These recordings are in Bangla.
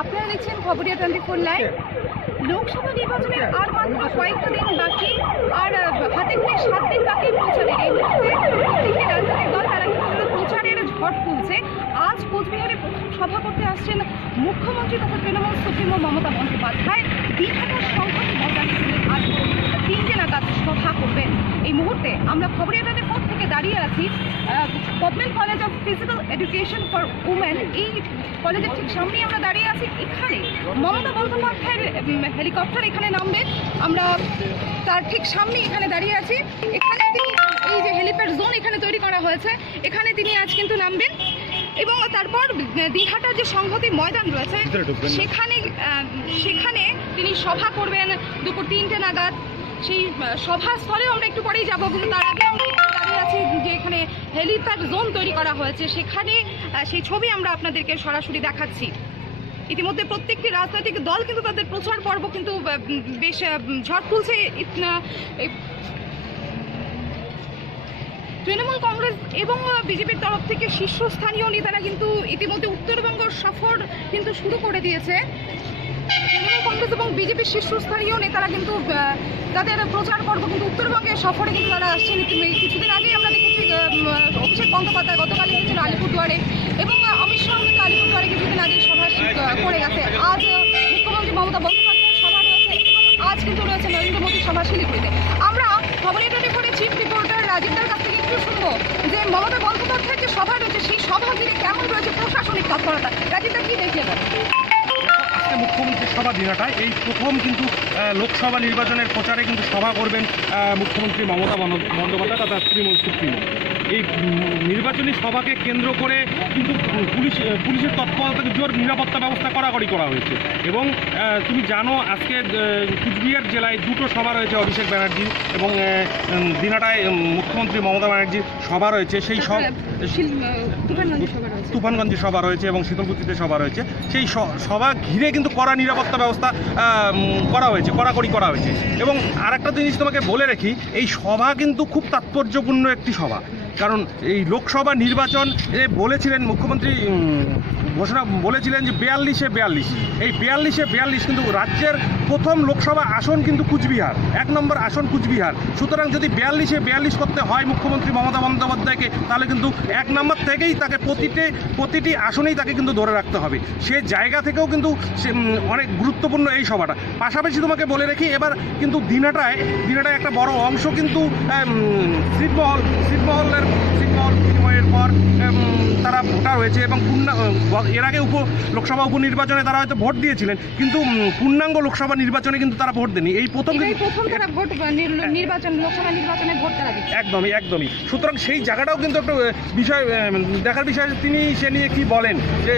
আপনারা দেখছেন Khabariya twenty four live. Lok Sabha নির্বাচনের আর মাত্র কয়েকটা দিন বাকি আর হাতে করে সাত দিন বাকি প্রচারে এই মুহূর্তে প্রত্যেকটি রাজনৈতিক দল তারা কিন্তু প্রচারের ঝড় তুলছে। আজ কোচবিহারে সভা করতে আসছেন মুখ্যমন্ত্রী তথা তৃণমূল সুপ্রিমো মমতা বন্দ্যোপাধ্যায়। দীঘাটার সংখ্যাটি মজার আজ তিনটে নাগাদ সভা করবেন। এই মুহূর্তে আমরা খবরের টোয়েন্টি ফোর থেকে দাঁড়িয়ে আছি government college of physical education for women এই কলেজের ঠিক সামনেই আমরা দাঁড়িয়ে আছি এখানে। মমতা বন্দ্যোপাধ্যায়ের হেলিকপ্টার এখানে নামবে। আমরা তার ঠিক সামনে এখানে দাঁড়িয়ে আছি। এখানে তিনি এই যে হেলিপ্যাড জোন এখানে তৈরি করা হয়েছে এখানে তিনি আজ কিন্তু নামবেন। এবং তারপর দীঘাটার যে সংহতি ময়দান রয়েছে সেখানে সেখানে তিনি সভা করবেন দুপুর তিনটে নাগাদ। সেই সভাস্থলেও আমরা একটু পরেই যাব কিন্তু তার আগে হেলিপ্যাড জোন তৈরি করা হয়েছে। সেখানে সেই ছবি আমরা আপনাদেরকে সরাসরি দেখাচ্ছি। ইতিমধ্যে প্রত্যেকটি রাজনৈতিক দল কিন্তু তাদের প্রচার পর্ব কিন্তু বেশ ঝড় তুলছে। তৃণমূল কংগ্রেস এবং বিজেপির তরফ থেকে শীর্ষস্থানীয় নেতারা কিন্তু ইতিমধ্যে উত্তরবঙ্গ সফর কিন্তু শুরু করে দিয়েছে। তৃণমূল কংগ্রেস এবং বিজেপির শীর্ষস্থানীয় নেতারা কিন্তু তাদের প্রচার পর্ব কিন্তু উত্তরবঙ্গে সফরে কিন্তু তারা আসছেন। কিছুদিন আগেই আমরা দেখেছি অভিষেক বন্দ্যোপাধ্যায় গতকালই গিয়েছিল আলিপুরদুয়ারে এবং অমিত শাহ কিন্তু আলিপুরদুয়ারে কিছুদিন আগেই সভা করে গেছে। আজ মুখ্যমন্ত্রী মমতা বন্দ্যোপাধ্যায়ের সভা রয়েছে এবং আজ কিন্তু রয়েছে নরেন্দ্র মোদীর সভা শিলিগুড়িতে। আমরা খবরের করে চিফ রিপোর্টার রাজীবদার কাছ থেকে একটু শুনব যে মমতা বন্দ্যোপাধ্যায়ের যে সভা রয়েছে, সেই সভা ঘিরে কেমন রয়েছে প্রশাসনিক তৎপরতা। রাজীবদা কি দেখলেন আজকে মুখ্যমন্ত্রীর সভা দিনাটায়। এই প্রথম কিন্তু লোকসভা নির্বাচনের প্রচারে কিন্তু সভা করবেন মুখ্যমন্ত্রী মমতা বন্দ- বন্দ্যোপাধ্যায় তথা তৃণমূল সুপ্রিমো। এই নির্বাচনী সভাকে কেন্দ্র করে কিন্তু পুলিশ পুলিশের তৎপরতাকে জোর নিরাপত্তা ব্যবস্থা কড়াকড়ি করা হয়েছে। এবং তুমি জানো আজকে কুচবিহার জেলায় দুটো সভা রয়েছে অভিষেক ব্যানার্জি এবং দিনাটায় মুখ্যমন্ত্রী মমতা ব্যানার্জির সভা রয়েছে। সেই সব তুফানগঞ্জে সভা রয়েছে। তুফানগঞ্জে সভা রয়েছে এবং শীতলকুচিতে সভা রয়েছে। সেই সভা ঘিরে কিন্তু কড়া নিরাপত্তা ব্যবস্থা করা হয়েছে কড়াকড়ি করা হয়েছে। এবং আরেকটা জিনিস তোমাকে বলে রাখি এই সভা কিন্তু খুব তাৎপর্যপূর্ণ একটি সভা। কারণ এই লোকসভা নির্বাচন বলেছিলেন মুখ্যমন্ত্রী ঘোষণা বলেছিলেন যে বিয়াল্লিশে বিয়াল্লিশ। এই বিয়াল্লিশে বিয়াল্লিশ কিন্তু রাজ্যের প্রথম লোকসভা আসন কিন্তু কুচবিহার। এক নম্বর আসন কুচবিহার। সুতরাং যদি বিয়াল্লিশে বিয়াল্লিশ করতে হয় মুখ্যমন্ত্রী মমতা বন্দ্যোপাধ্যায়কে তাহলে কিন্তু এক নম্বর থেকেই তাকে প্রতিটি প্রতিটি আসনেই তাকে কিন্তু ধরে রাখতে হবে। সে জায়গা থেকেও কিন্তু সে, অনেক গুরুত্বপূর্ণ এই সভাটা। পাশাপাশি তোমাকে বলে রাখি এবার কিন্তু দিনাটায় দিনাটায় একটা বড় অংশ কিন্তু উম, ছিটমহল ছিটমহলের ছিটমহল বিনিময়ের পর তারা ভোটার হয়েছে এবং পূর্ণা এর আগে উপ লোকসভা উপনির্বাচনে তারা হয়তো ভোট দিয়েছিলেন কিন্তু পূর্ণাঙ্গ লোকসভা নির্বাচনে কিন্তু তারা ভোট দেয়নি এই প্রথম ভোট নির্বাচন লোকসভা নির্বাচনে ভোট তারা একদমই একদমই। সুতরাং সেই জায়গাটাও কিন্তু একটা বিষয় দেখার বিষয় তিনি সে নিয়ে কি বলেন? যে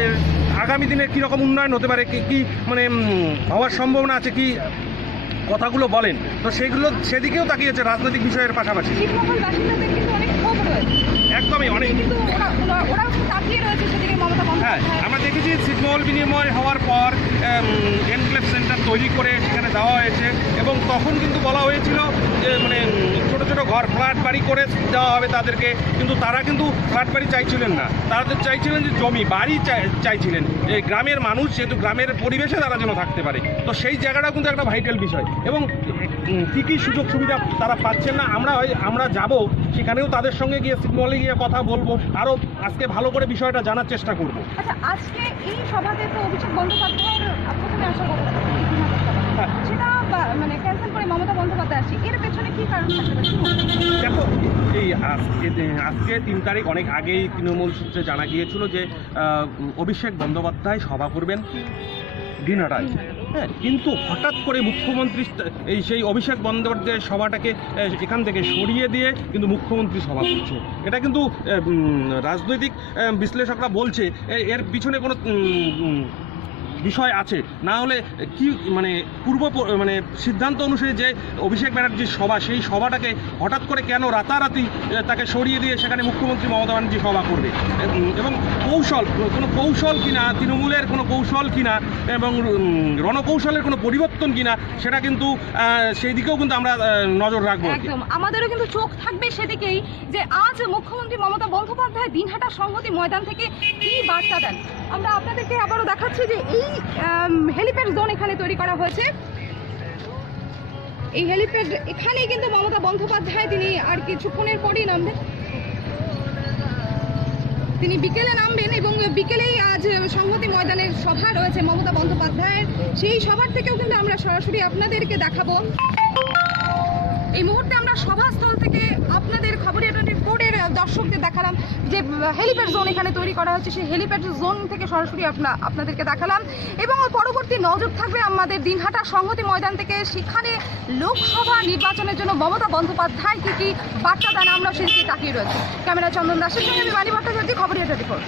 আগামী দিনে কীরকম উন্নয়ন হতে পারে কি কি মানে হওয়ার সম্ভাবনা আছে কি কথাগুলো বলেন? তো সেগুলো সেদিকেও তাকিয়েছে রাজনৈতিক বিষয়ের পাশাপাশি ছিটমহল বাসিন্দাদের কিন্তু অনেক ক্ষোভ রয়েছে একদমই অনেক কিন্তু ওরা ওরা- ওরাও খুব তাকিয়ে রয়েছে সেদিকে মমতা হ্যাঁ আমরা দেখেছি ছিটমহল বিনিময় হওয়ার পর এনক্লেভ সেন্টার তৈরি করে সেখানে দেওয়া হয়েছে এবং তখন কিন্তু বলা হয়েছিল ছোট ঘর, ফ্ল্যাট বাড়ি করে দেওয়া হবে তাদেরকে। কিন্তু তারা কিন্তু ফ্ল্যাট বাড়ি চাইছিলেন না। তারা তো চাইছিলেন যে জমি, বাড়ি চাই- চাইছিলেন। এই গ্রামের মানুষ, যেহেতু গ্রামের পরিবেশে তারা যেন থাকতে পারে। তো সেই জায়গাটাও কিন্তু একটা ভাইটাল বিষয়। এবং কী কী সুযোগ সুবিধা তারা পাচ্ছেন না, আমরা হয় আমরা যাব, সেখানেও তাদের সঙ্গে গিয়ে ছিটমহলে গিয়ে কথা বলব আরও আজকে ভালো করে বিষয়টা জানার চেষ্টা করব। আচ্ছা আজকে এই সভাতে তো অভিষেক বন্দ্যোপাধ্যায়ের প্রথমে কথা ছিল, ইতিহাসের সভা। হ্যাঁ। সেটা বা- মানে? দেখো, এই আজকে আজকে তিন তারিখ, অনেক আগেই তৃণমূল সূত্রে জানা গিয়েছিল যে অভিষেক বন্দ্যোপাধ্যায় সভা করবেন দিনাটায় হ্যাঁ কিন্তু হঠাৎ করে মুখ্যমন্ত্রী এই সেই অভিষেক বন্দ্যোপাধ্যায়ের সভাটাকে এখান থেকে সরিয়ে দিয়ে কিন্তু মুখ্যমন্ত্রী সভা করছে এটা কিন্তু রাজনৈতিক বিশ্লেষকরা বলছে এর পিছনে কোনো বিষয় আছে। না হলে কি মানে পূর্ব মানে সিদ্ধান্ত অনুসারে যে অভিষেক ব্যানার্জির সভা, সেই সভাটাকে হঠাৎ করে কেন রাতারাতি তাকে সরিয়ে দিয়ে সেখানে মুখ্যমন্ত্রী মমতা ব্যানার্জি সভা করবে? এবং কৌশল, কোনো কৌশল কিনা, তৃণমূলের কোনো কৌশল কিনা, এবং রণকৌশলের কোনো পরিবর্তন কিনা, সেটা কিন্তু সেই দিকেও কিন্তু আমরা নজর রাখব একদম। আমাদেরও কিন্তু চোখ থাকবে সেদিকেই যে আজ মুখ্যমন্ত্রী মমতা বন্দ্যোপাধ্যায় দিনহাটা সংহতি ময়দান থেকে কি বার্তা দেন? আমরা আপনাদেরকে আবারও দেখাচ্ছি যে এই হেলিপ্যাড জোন এখানে তৈরি করা হয়েছে। এই হেলিপ্যাড এখানেই কিন্তু মমতা বন্দ্যোপাধ্যায়, তিনি আর কিছুক্ষণের পরেই নামবেন। তিনি বিকেলে নামবেন এবং বিকেলেই আজ সংহতি ময়দানের সভা রয়েছে মমতা বন্দ্যোপাধ্যায়ের। সেই সভার থেকেও কিন্তু আমরা সরাসরি আপনাদেরকে দেখাবো। এই মুহূর্তে আমরা সভাস্থল থেকে আপনাদের খবরের টোয়েন্টি ফোরের দর্শকদের দেখালাম যে হেলিপ্যাড জোন এখানে তৈরি করা হচ্ছে। সেই হেলিপ্যাড জোন থেকে সরাসরি আপনা আপনাদেরকে দেখালাম। এবং পরবর্তী নজর থাকবে আমাদের দিনহাটা সংহতি ময়দান থেকে। সেখানে লোকসভা নির্বাচনের জন্য মমতা বন্দ্যোপাধ্যায় কি কি বার্তা দেন আমরা সেদিকে তাকিয়ে রয়েছি। ক্যামেরা চন্দন দাসের সঙ্গে আমি মানি ভট্টাচার্য খবরের রিপোর্ট।